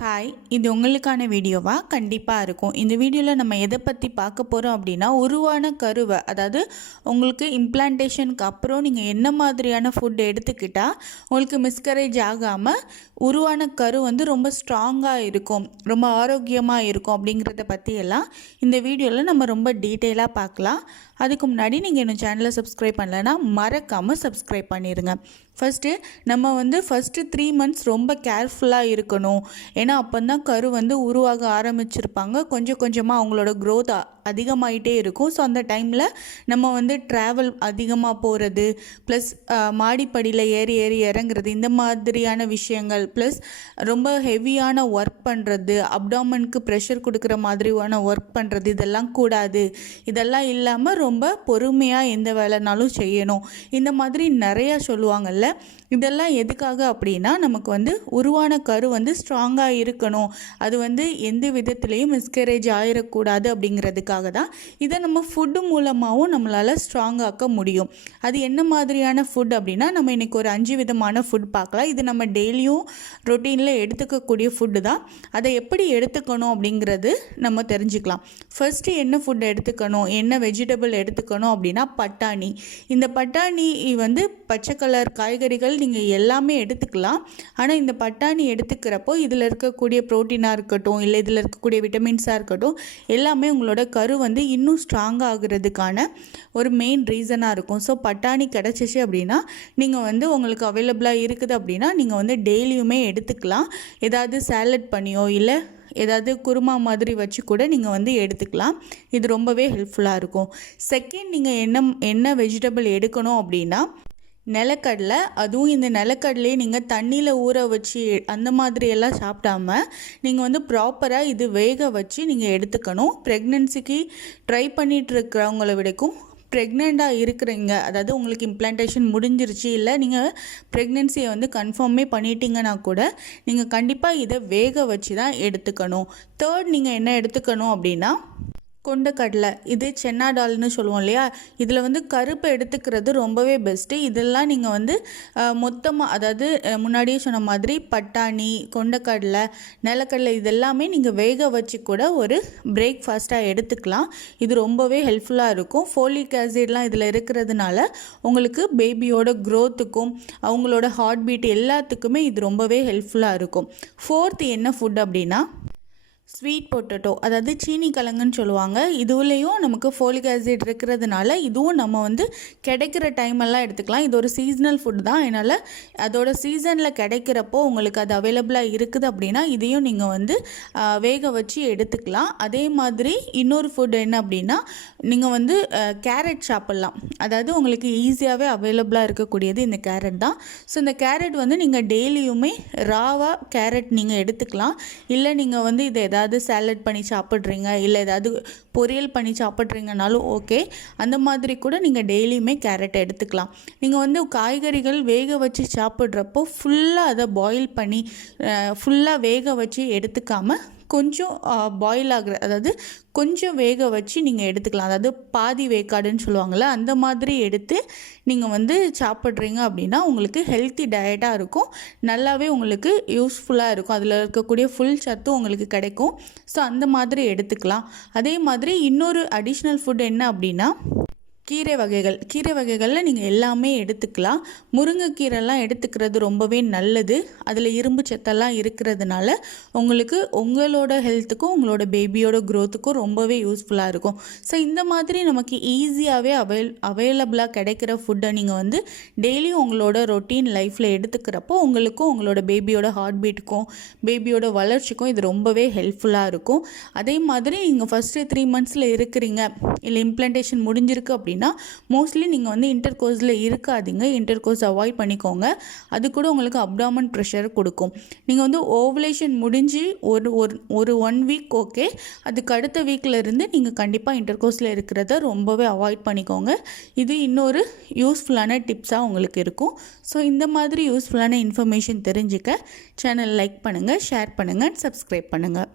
Hi, இது உங்களுக்கான வீடியோவா கண்டிப்பாக இருக்கும். இந்த வீடியோவில் நம்ம எதை பற்றி பார்க்க போகிறோம் அப்படின்னா, உருவான கருவை, அதாவது உங்களுக்கு இம்ப்ளான்டேஷனுக்கு அப்புறம் நீங்கள் என்ன மாதிரியான ஃபுட் எடுத்துக்கிட்டால் உங்களுக்கு மிஸ்கரேஜ் ஆகாமல் உருவான கரு ரொம்ப ஸ்ட்ராங்காக இருக்கும், ரொம்ப ஆரோக்கியமாக இருக்கும் அப்படிங்கிறத பற்றியெல்லாம் இந்த வீடியோவில் நம்ம ரொம்ப டீட்டெயிலாக பார்க்கலாம். அதுக்கு முன்னாடி நீங்கள் இன்னும் சேனலை சப்ஸ்கிரைப் பண்ணலைன்னா மறக்காமல் சப்ஸ்கிரைப் பண்ணிடுங்க. நம்ம ஃபஸ்ட்டு 3 months ரொம்ப கேர்ஃபுல்லாக இருக்கணும். ஏன்னா அப்போ தான் கரு உருவாக ஆரம்பிச்சிருப்பாங்க. கொஞ்சம் கொஞ்சமாக அவங்களோட க்ரோத் அதிகமாகிட்டே இருக்கும். ஸோ அந்த டைமில் நம்ம ட்ராவல் அதிகமாக போகிறது, ப்ளஸ் மாடிப்படியில் ஏறி ஏறி இறங்குறது, இந்த மாதிரியான விஷயங்கள், ப்ளஸ் ரொம்ப ஹெவியான ஒர்க் பண்ணுறது, அப்டாமனுக்கு ப்ரெஷர் கொடுக்குற மாதிரியான ஒர்க் பண்ணுறது, இதெல்லாம் கூடாது. இதெல்லாம் இல்லாமல் ரொம்ப பொறுமையாக எந்த வேலைனாலும் செய்யணும். இந்த மாதிரி நிறையா சொல்லுவாங்கள்ல. இதெல்லாம் எதுக்காக அப்படின்னா, நமக்கு உருவான கரு ஸ்ட்ராங்காக இருக்கணும், அது எந்த விதத்துலேயும் மிஸ்கரேஜ் ஆகிடக்கூடாது அப்படிங்கிறதுக்காக தான் இதை நம்ம ஃபுட்டு மூலமாகவும் நம்மளால் ஸ்ட்ராங்காக்க முடியும். அது என்ன மாதிரியான ஃபுட் அப்படின்னா, நம்ம இன்றைக்கி ஒரு 5 விதமான ஃபுட் பார்க்கலாம். இது நம்ம டெய்லியும் ரொட்டீனில் எடுத்துக்கக்கூடிய ஃபுட்டு தான். அதை எப்படி எடுத்துக்கணும் அப்படிங்கிறது நம்ம தெரிஞ்சுக்கலாம். ஃபஸ்ட்டு என்ன ஃபுட் எடுத்துக்கணும், என்ன வெஜிடபிள் எடுத்துக்கணும் அப்படின்னா, பட்டாணி. இந்த பட்டாணி பச்சை கலர் காய்கறிகள் நீங்கள் எல்லாமே எடுத்துக்கலாம். ஆனால் இந்த பட்டாணி எடுத்துக்கிறப்போ இதில் இருக்கக்கூடிய ப்ரோட்டீனாக இருக்கட்டும், இல்லை இதில் இருக்கக்கூடிய விட்டமின்ஸாக இருக்கட்டும், எல்லாமே உங்களோட கரு இன்னும் ஸ்ட்ராங்காக ஆகுறதுக்கான ஒரு மெயின் ரீசனாக இருக்கும். ஸோ பட்டாணி கிடச்சிச்சு அப்படின்னா, நீங்கள் உங்களுக்கு அவைலபிளாக இருக்குது அப்படின்னா நீங்கள் டெய்லியுமே எடுத்துக்கலாம். ஏதாவது சேலட் பண்ணியோ இல்லை ஏதாவது குருமா மாதிரி வச்சு கூட நீங்கள் எடுத்துக்கலாம். இது ரொம்பவே ஹெல்ப்ஃபுல்லாக இருக்கும். செகண்ட், நீங்கள் என்ன வெஜிடபிள் எடுக்கணும் அப்படின்னா, நிலக்கடலை. அதுவும் இந்த நிலக்கடலையே நீங்கள் தண்ணியில் ஊற வச்சு அந்த மாதிரியெல்லாம் சாப்பிடாம நீங்கள் ப்ராப்பராக இது வேக வச்சு நீங்கள் எடுத்துக்கணும். ப்ரெக்னென்சிக்கு ட்ரை பண்ணிகிட்ருக்கிறவங்கள விடக்கும் ப்ரெக்னெண்ட்டாக இருக்கிறீங்க, அதாவது உங்களுக்கு இம்ப்ளான்டேஷன் முடிஞ்சிருச்சு, இல்லை நீங்கள் ப்ரெக்னென்சியை கன்ஃபார்மே பண்ணிட்டீங்கன்னா கூட நீங்கள் கண்டிப்பாக இதை வேக வச்சு தான் எடுத்துக்கணும். தேர்ட், நீங்கள் என்ன எடுத்துக்கணும் அப்படின்னா, கொண்டக்கடலை. இது சென்னா டால்னு சொல்லுவோம் இல்லையா, இதில் கருப்பை எடுத்துக்கிறது ரொம்பவே பெஸ்ட்டு. இதெல்லாம் நீங்கள் மொத்தமாக, அதாவது முன்னாடியே சொன்ன மாதிரி பட்டாணி, கொண்டக்கடலை, நிலக்கடலை, இதெல்லாமே நீங்கள் வேக வச்சு கூட ஒரு பிரேக்ஃபாஸ்ட்டாக எடுத்துக்கலாம். இது ரொம்பவே ஹெல்ப்ஃபுல்லாக இருக்கும். ஃபோலிக் ஆசிட்லாம் இதில் இருக்கிறதுனால உங்களுக்கு பேபியோட க்ரோத்துக்கும் அவங்களோட ஹார்ட் பீட் எல்லாத்துக்குமே இது ரொம்பவே ஹெல்ப்ஃபுல்லாக இருக்கும். ஃபோர்த் என்ன ஃபுட் அப்படின்னா, ஸ்வீட் பொட்டேட்டோ, அதாவது சீனி கிழங்குன்னு சொல்லுவாங்க. இதுலேயும் நமக்கு ஃபோலிக் ஆசிட் இருக்கிறதுனால இதுவும் நம்ம கிடைக்கிற டைமெல்லாம் எடுத்துக்கலாம். இது ஒரு சீசனல் ஃபுட் தான். அதனால் அதோட சீசனில் கிடைக்கிறப்போ உங்களுக்கு அது அவைலபிளாக இருக்குது அப்படின்னா இதையும் நீங்கள் வேக வச்சு எடுத்துக்கலாம். அதே மாதிரி இன்னொரு ஃபுட் என்ன அப்படின்னா, நீங்கள் கேரட் சாப்பிட்லாம். அதாவது உங்களுக்கு ஈஸியாகவே அவைலபிளாக இருக்கக்கூடியது இந்த கேரட் தான். ஸோ இந்த கேரட் நீங்கள் டெய்லியுமே ராவாக கேரட் நீங்கள் எடுத்துக்கலாம். இல்லை நீங்கள் இதை ஏதாவது சாலட் பண்ணி சாப்பிட்றீங்க, இல்லை ஏதாவது பொரியல் பண்ணி சாப்பிட்றீங்கனாலும் ஓகே. அந்த மாதிரி கூட நீங்கள் டெய்லியுமே கேரட் எடுத்துக்கலாம். நீங்கள் காய்கறிகள் வேக வச்சு சாப்பிட்றப்போ ஃபுல்லாக அதை பாயில் பண்ணி ஃபுல்லாக வேக வச்சு எடுத்துக்காமல் கொஞ்சம் பாயில் ஆகிற, அதாவது கொஞ்சம் வேக வச்சு நீங்கள் எடுத்துக்கலாம். அதாவது பாதி வேக்காடுன்னு சொல்லுவாங்கள்ல, அந்த மாதிரி எடுத்து நீங்கள் சாப்பிட்றீங்க அப்படின்னா உங்களுக்கு ஹெல்த்தி டயட்டாக இருக்கும். நல்லாவே உங்களுக்கு யூஸ்ஃபுல்லாக இருக்கும். அதில் இருக்கக்கூடிய ஃபுல் சத்தும் உங்களுக்கு கிடைக்கும். ஸோ அந்த மாதிரி எடுத்துக்கலாம். அதே மாதிரி இன்னொரு அடிஷ்னல் ஃபுட் என்ன அப்படின்னா, கீரை வகைகளில் நீங்கள் எல்லாமே எடுத்துக்கலாம். முருங்கைக்கீரைலாம் எடுத்துக்கிறது ரொம்பவே நல்லது. அதில் இரும்பு சத்தெல்லாம் இருக்கிறதுனால உங்களுக்கு உங்களோட ஹெல்த்துக்கும் உங்களோட பேபியோட க்ரோத்துக்கும் ரொம்பவே யூஸ்ஃபுல்லாக இருக்கும். ஸோ இந்த மாதிரி நமக்கு ஈஸியாகவே அவைலபிளாக கிடைக்கிற ஃபுட்டை நீங்கள் டெய்லியும் உங்களோட ரொட்டீன் லைஃப்பில் எடுத்துக்கிறப்போ உங்களுக்கும் உங்களோட பேபியோட ஹார்ட் பீட்டுக்கும் பேபியோட வளர்ச்சிக்கும் இது ரொம்பவே ஹெல்ப்ஃபுல்லாக இருக்கும். அதே மாதிரி நீங்கள் ஃபஸ்ட்டு 3 months இருக்கிறீங்க, இல்லை இம்ப்ளான்டேஷன் முடிஞ்சிருக்கு அப்படின்னா மோஸ்ட்லி நீங்கள் இன்டர்கோர்ஸில் இருக்காதீங்க. இன்டர்கோர்ஸ் அவாய்ட் பண்ணிக்கோங்க. அது கூட உங்களுக்கு அப்டாமன் ப்ரெஷர் கொடுக்கும். நீங்கள் ஓவலேஷன் முடிஞ்சு ஒரு 1 week ஓகே, அதுக்கு அடுத்த வீக்கில் இருந்து நீங்கள் கண்டிப்பாக இன்டர்கோர்ஸில் இருக்கிறத ரொம்பவே அவாய்ட் பண்ணிக்கோங்க. இது இன்னொரு யூஸ்ஃபுல்லான டிப்ஸாக உங்களுக்கு இருக்கும். ஸோ இந்த மாதிரி யூஸ்ஃபுல்லான இன்ஃபர்மேஷன் தெரிஞ்சுக்க சேனல் லைக் பண்ணுங்கள், ஷேர் பண்ணுங்கள், சப்ஸ்கிரைப் பண்ணுங்கள்.